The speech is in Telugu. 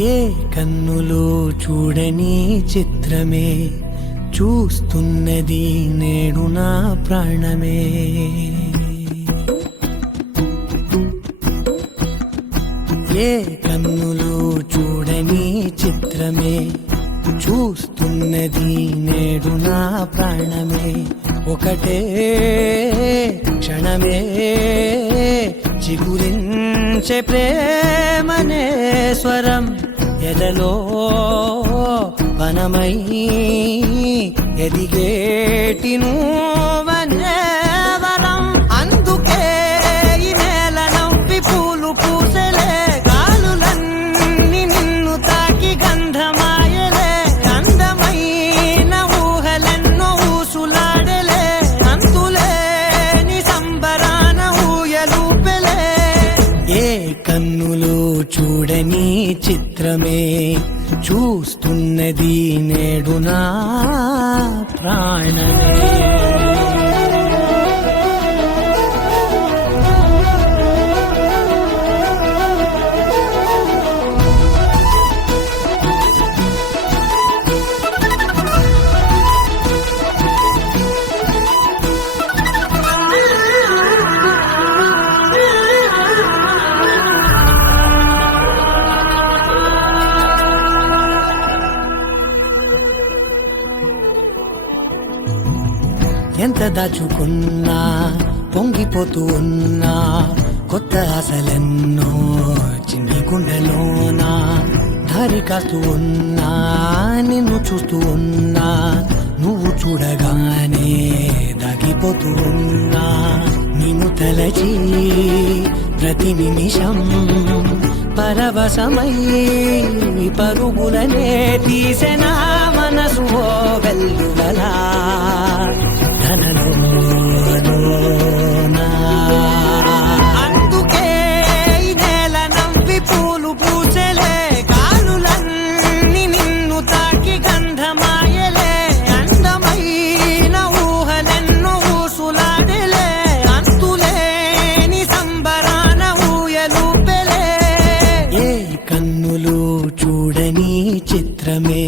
ఏ కన్నులు చూడని చిత్రమే చూస్తున్నది నేడు నా ప్రాణమే. ఏ కన్నులు చూడని చిత్రమే చూస్తున్నది నేడు నా ప్రాణమే. ఒకటే క్షణమే చిగురించే ప్రేమనే స్వరం ఎదలో వనమై ఎదిగేటి నువ్వనే వరం. అందుకే ఈ నేల నవ్వి పూలు పూసలే, గాలులన్నీ నిన్ను తాకి గంధమాయలే. అందమైన ఊహలెన్నో ఊసులాడలే, అంతులేని సంబరాన ఊయలూపెలే. ఏ కన్నులు చూడని చిత్రమే చూస్తున్నది నేడు నా ప్రాణమే. ఎంత దాచుకున్నా పొంగిపోతూ ఉన్నా, కొత్త ఆశలెన్నో చిన్ని గుండెలోనా. దారి కాస్తూ ఉన్నా, నిన్ను చూస్తూ ఉన్నా, నువ్వు చూడగానే దాగిపోతూ ఉన్నా. నిన్ను తలచి ప్రతి నిమిషం పరవశమై పరుగులనే తీసెనా మనసు ఓ వెల్లువలా. అందుకే ఈ నేల నవ్వి పూలు పూసలే, గాలులన్నీ నిన్ను తాకి గంధమాయలే. అందమైన ఊహలెన్నో ఊసులాడలే, అంతులేని సంబరాన ఊయలూపెలే. ఏ కన్నులు చూడని చిత్రమే